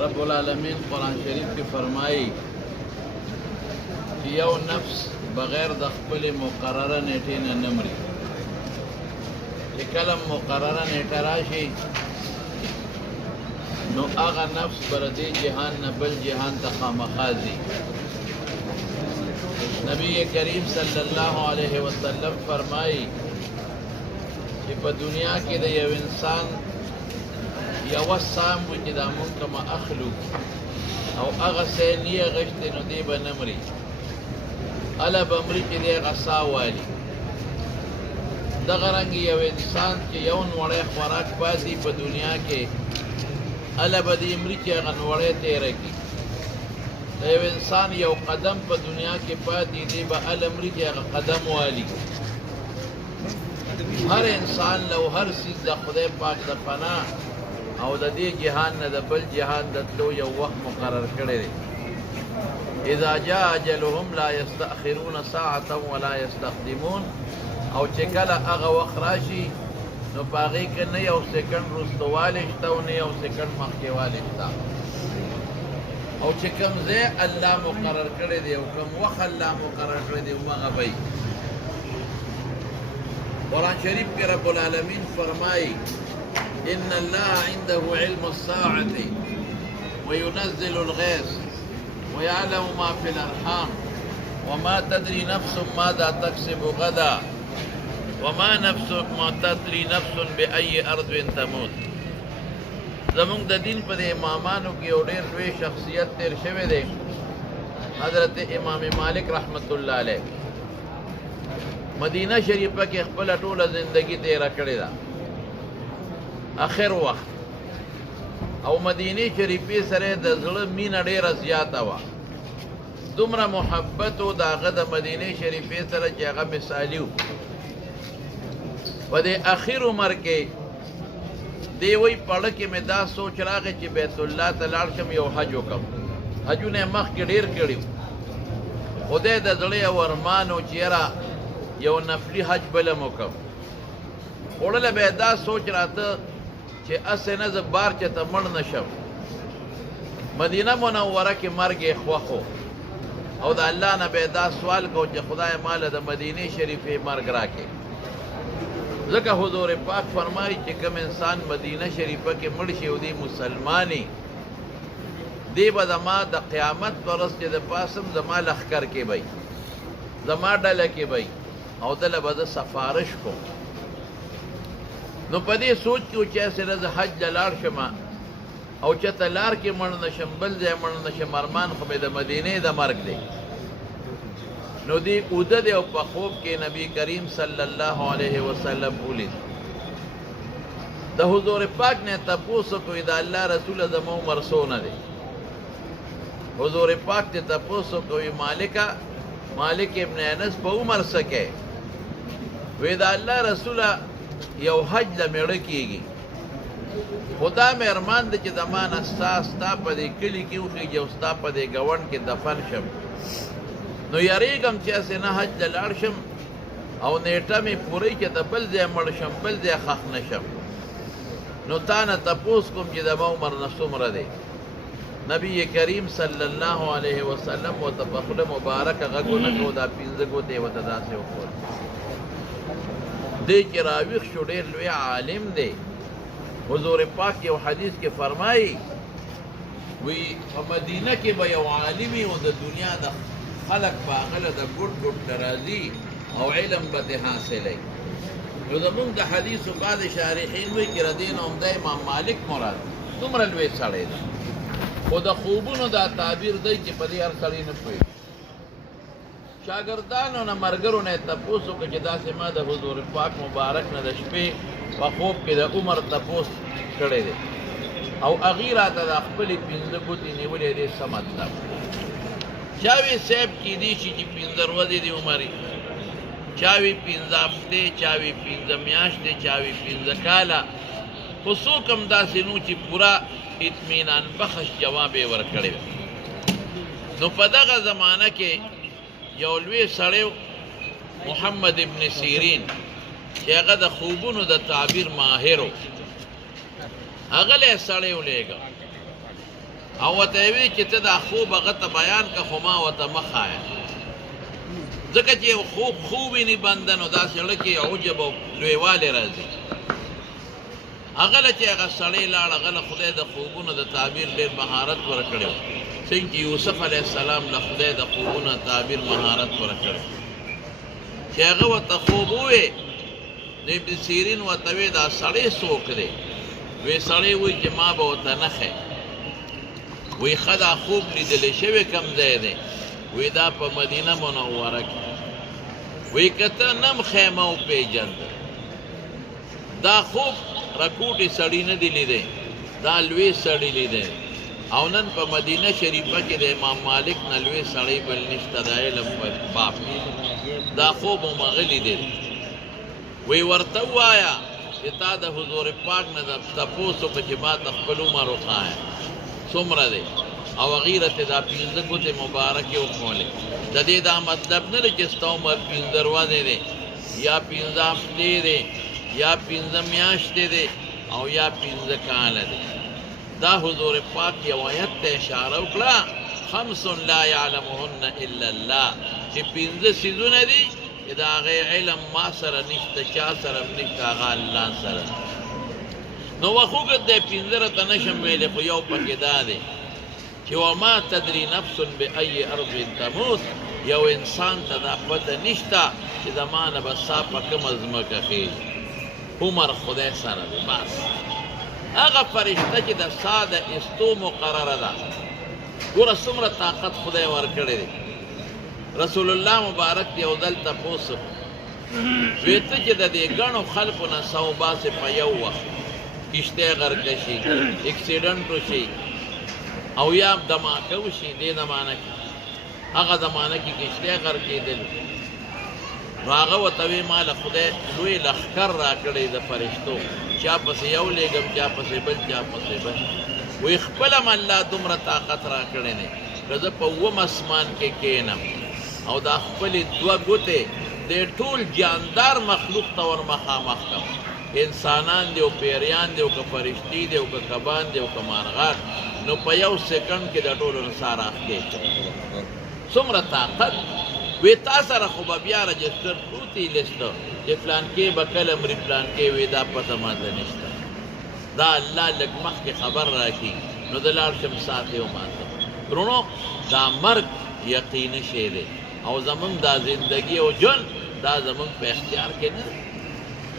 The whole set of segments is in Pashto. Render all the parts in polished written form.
رب العالمین قرآن شریف کی فرمائی کہ یو نفس بغیر د خپل مقرره نیټې نه نه مري. چې کله مقرره نیټه راشي نو هغه نفس به د دې جهان نه بل جهان ته خامخا ځي. نبی کریم صلی الله علیه وسلم فرمایي چې په دنیا کې د یو انسان یوه سام وي چې دا مونږ کومه اخلو او هغه څه نیه غشتې نو دی به نه مري، هله به مري چې دی هغه ساه والي. دغه رنګ یو انسان چې یو نوړی خوراک پاتې په دنیا کې هله به دی مري چې هغه نوړی تېره کړي. د یو انسان یو قدم په دنیا کې پاتې دی به هله مري چې هغه قدم والي. هر انسان له هر څیز د خدای پاک د پناه او د دې جهان نه د بل جهان د تلو یو وخت مقرر کړی دی. اذا جاء اجلهم لا يستأخرون ساعة ولا يستقدمون. او چې کله هغه وخت راشي نو په هغې کې نه یو سکنډ وروستوالی شته او نه یو سکنډ مخکېوالی شته. او چې کوم ځای الله مقرر کړی دی او کوم وخت الله مقرر کړی دی همغه به وي. قرآن شریف کې رب العالمین فرمایي إن الله عنده علم الساعة وينزل الغيث ويعلم ما في الأرحام وما تدري نفس ماذا تكسب غدا وما تدري نفس بأي أرض تموت. زمونږ د دین په دې امامانو کې یو ډېر لوی شخصیت تېر شوی دی، حضرت امام مالک رحمت الله علیه. مدینه شریفه کې خپله ټوله زندگی تېره کړې ده، اخر وخت. او مدینه شریفې سره د زړه مینه ډېره زیاته وه، دومره محبت و د هغه د مدینه شریفې سره چې هغه مثالي و. په دې اخر عمر کې دی وایي پړه کې مې دا سوچ راغی چې بیت الله ته لاړ شم یو حج وکړم. حجونه یې مخکې ډېر کړي وو، خدای د زړه یو ارمان و چې یاره یو نفلي حج بله م وکړم. وړله به یې دا سوچ راته چې اسې نه زه بار چېته مړ نه شم. مدینه منوره کې مرګ یې خوښ و او د الله نه به یې دا سوال کو چې خدای ماله د مدینې شریفې مرګ راکړې. ځکه حضور پاک فرمایي چې کوم انسان مدینه شریفه کې مړ شي او دی مسلماني، دی به زما د قیامت په ورځ چې د پاسم زما لښکر کې به زما ډله کې به او دله به زه سفارش کوم. نو په دې سوچ کې و چې هسې زه حج له لاړ شم او چېته لار کې مړ نه شم، بل ځای مړ نه شم، ارمان خو مې د مدینې د مرګ دی. نو دی اوده دی او په خوب کې نبی کریم صلی الله علیه وسلم ولید. د حضور پاک نه تپوس وکړئ د الله رسوله زما عمر څونه دی؟ حضور پاک ته تپوس وکړئ مالک ابن انس په عمر څه کوې؟ وی د الله رسوله یو حج له میړه کېږي، خدا مې ارمان دی چې زما نه ستا په دې کلي کې وخېږي او ستا په دې ګاونډ کې دفن شم. نو یریږم چې هسې نه حج له لاړ شم او نیټه مې پوره چې د بل ځای مړ شم، بل ځای ښخ نه شم. نو تا نه تپوس کوم چې زما عمر نه څومره دی؟ نبی کریم صلی الله علیه وسلم ورته په خوله مبارکه غږ ونه کړو، دا پنځه ګوتې یې ورته داسې وښول. دی چې راویښ شو ډېر لوی عالم دی. حضور پاک یو حدیث کې فرمایي وی په مدینه کې به یو عالم وي او د دنیا د خلق به هغه له د ګوټ ګوټ ته راځي او علم به ترې حاصلوي. نو زمونږ د حدیثو بعضې شارحین وایي چې ردې نه عمده امام مالک مراد دومره لوی سړی دی، خو د خوبونو دا تعبیر دی چې په دې هر سړی نه پوهېږي. شاګردانو نه ملګرو نه یې تپوس وکړه چې داسې ما د حضور پاک مبارک نه د شپې په خوب کې د عمر تپوس کړی دی او هغې راته د خپلې پنځه ګوتې نیولې دی. څه مطلب؟ چا وی صاحب کیدی شي چې 15 ورځې دی عمر، چا وی 15 هفتې، چا وی 15 میاشتې، چا وی 15 کاله، خو څوک هم داسې نو چې پوره اطمینان بخش جواب یې ورکړی. نو په دغه زمانه کې یو لوی سړی محمد ابن سیرین چې هغه د خوبونو د تعبیر ماهر و، هغه له سړی ولېږه او ورته یې ویل چې ته دا خوب هغه ته بیان که خو ما ورته مه ښایه ځکه چې یو خوب ویني بنده نو داسې زړه کې عجب او لویوالی راځي هغه له چې هغه سړی لاړ هغه له خدای د خوبونو د تعبیر ډېر مهارت ورکړی و څنګه چې یوسف علیه السلام له خدای د خوبونو تعبیر مهارت ورکړی چې هغه ورته خوب ووی نو ابن سیرین ورته وی دا سړی څوک دی وی سړی وی چې ما به ورته نه ښی وی ښه دا خوب لیدلی شوی کوم ځای دی وی دا په مدینه منوره کې وی که ته نه م ښی ما وپېژنده دا خوب رکوټې سړي نه دی لیدی دا لوی سړي لیدی او نن په مدینه شریفه کې د امام مالک نه لوی سړی بل نشته د علم په باب دا خوب هم هغه لیدی وی ورته ووایه چې تا د حضور پاک نه تپوس وکړه چې ما ته خپل عمر وښایه څومره دی او هغې راته دا پنځه ګوتې مبارکې وښولې د دې دا مطلب نه دی چې ستا عمر پنځه ورځې دی یا پنځه هفتې دی یا پنځه میاشتې دی او یا پنځه کاله دی دا حضور پاک یو آیت ته اشاره وکړه خمس لا یعلمهن الا الله چې پنځه څیزونه دي چې د هغې علم ما سره نشته چا سره هم نشته هغه الله سره نو وخوږد دی پنځه راته نشم ویلی خو یو پکې دا دی چې وما تدري نفس بأي أرض تموت یو انسان ته دا پته نشته چې زما نه به سا په کومه ځمکه خېږي عمر خدای سره دی بس هغه فرشته چې د سا د ایستو مقرره ده ګوره څومره طاقت خدای ورکړی دی رسول الله مبارک دی یو ځل تپوس وی ته چې د دې ګڼو خلکو نه سا وباسې په یو وخت کشتی غرقه شي اکسیډنټ وشي او یا دماکه وشي دې زمانه کې هغه زمانه کې کشتی غرقېدل نو هغه ورته وی ما له خدای لوی لښکر راکړی د فرشتو چا پسې یو لېږم چا پسې بل چا پسې بل وی خپله م الله دومره طاقت راکړی دی که زه په اووم اسمان کې کښېنم او دا خپلې دوه ګوتې دې ټول جاندار مخلوق ته ور مخامخ کړم انسانان دی او پیریان دی او که فرشتي دی او که کبان دی او که مارغان نو په یو سیکنډ کې د ټولو نه سار اخکې څومره طاقت وی تا سره خو به بیا رجسټر پروتي لیسټ چې فلانکې به کله مري فلانکې وی دا پته ماته نشته دا الله لږ مخکې خبر راکړي نو د لاړ شم ساتې وماته درونو دا مرګ یقیني شی دی او زمونږ دا زندګي او ژوند دا زمونږ په اختیار کې نه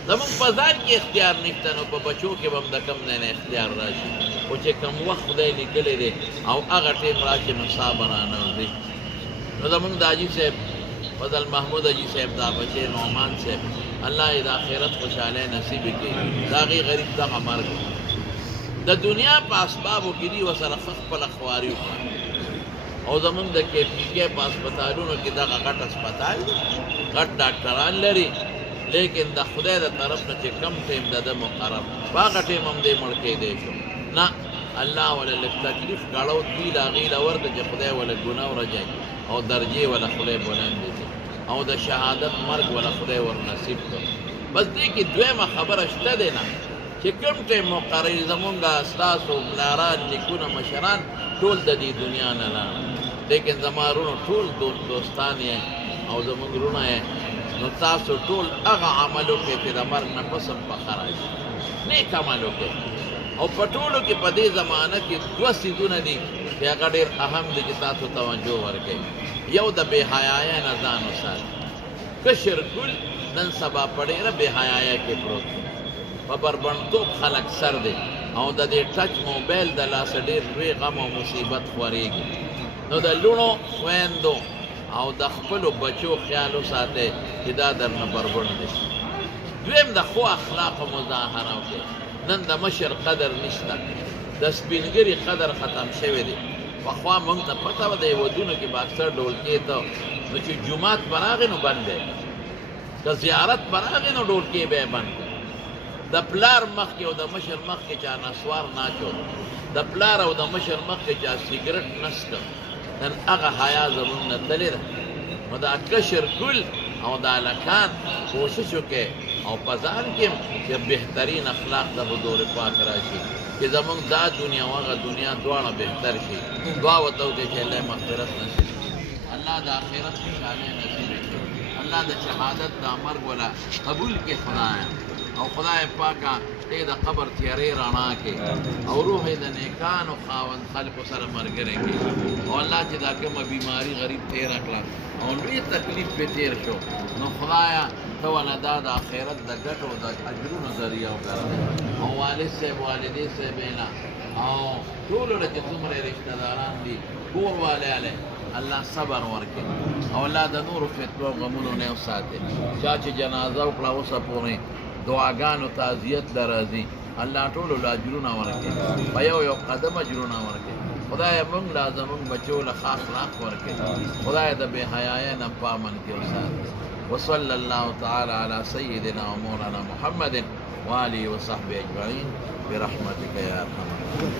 زمونږ په ځان کې اختیار نشته نو په بچو کې به هم د کم ځای نه اختیار راشي خو چې کوم وخت خدای لیکلی دی او هغه ټیم راشي نو سا به رانوځي نو زمونږ د حاجي صاحب فضل محمود حاجي صاحب دا بچی نعمان صاحب الله یې د آخرت خوشحالۍ نصیب کړي د هغې غریب دغه مرګ د دنیا په اسبابو کې دي ورسره ښه خپله خواري وکړه او زمونږ د KPK په هسپتالونو کې دغه غټ هسپتال دی غټ ډاکټران لري لیکن د خدای د طرف نه چې کم ټیم د ده مقرر په هغه ټیم هم دی مړ کېدی شو نه الله وله لږ تکلیف کړو دوی د هغې له ورکړه چې خدای وله ګناه ورجوي او درجې وله خدای بلندې دي او د شهادت مرګ وله خدای ور نصیب کړو بس دې کې دویمه خبره شته دی نه چې کوم ټیم مقرر زمونږ ستاسو پلاران نیکونه مشران ټول د دې دنیا نه لاړل لیکن زما وروڼو ټول دوستان یې او زمونږ وروڼه یې نو تاسو ټول هغه عمل وکړئ چې د مرګ نه پس هم پخه راشي نیک عمل وکړئ او په ټولو کې په دې زمانه کې دوه څیزونه دي چې هغه ډېر اهم دي چې تاسو توجه ورکړئ یو د بې حیایۍ نه ځان وساتئ کشر ګل نن سبا په ډېره بې حیایۍ کې پروت دی په بربنډتوب خلک سر دی او د دې ټچ موبایل د لاسه ډېر لوی غم او مصیبت خورېږي نو د لوڼو خویندو او د خپلو بچو خیال وساتئ چې دا درنه بربنډ دی دویم د ښو اخلاقو مظاهره وکړئ نن د مشر قدر نشته د سپینګري قدر ختم شوی دی پخوا موږ ته پته وه د ودونو کې به اکثر ډولکې ته نو چې جومات به راغی نو بند دی که زیارت به راغی نو ډولکې به یې بند کړي د پلار مخکې او د مشر مخکې چا نسوار ناچو د پلار او د مشر مخکې چا سیګرټ نسته نن هغه حیا زموږ نه تلې ده نو دا کشر ګل او دا هلکان کوشش وکړئ او په ځان کې چې بهترین اخلاق د حضور پاک راشي چې زمونږ دا دنیا او هغه دنیا دواړه بهتر شي. دعا ورته وکړئ چې الله مغفرت نصیب کړي، الله د آخرت خوشحالۍ نصیب کړي، الله د شهادت دا مرګ ولا قبول کړي خدایه. او خدای پاکه دې د قبر تیارې رڼا کړي او روح یې د نیکانو خاوند خلکو سره ملګری کړي. او الله چې دا کومه بیماري غریب تېره کړه او لوی تکلیف پې تېر شو، نو خدایه ته ونه دا د آخرت د ګټو د اجرونو ذریعه وګرځوې. او والد صاحب والدې صاحبینا او ټولو له چې څومره رشته داران دي کور والی الله صبر ورکړي او الله د نورو فتنو او غمونو نه وساتي. چا چې جنازه وکړه اوسه پورې دعاګانو تعزیت له راځي، الله ټولو له اجرونه ورکړي، په یو یو قدم اجرونه ورکړي. خدای موږ لا زموږ بچو له ښه اخلاق ورکړي، خدای د بې حیایۍ نه په امن کې وساتي. وصلى الله تعالى على سيدنا ومولانا محمد وآله وصحبه أجمعين برحمتك يا أرحم الراحمين.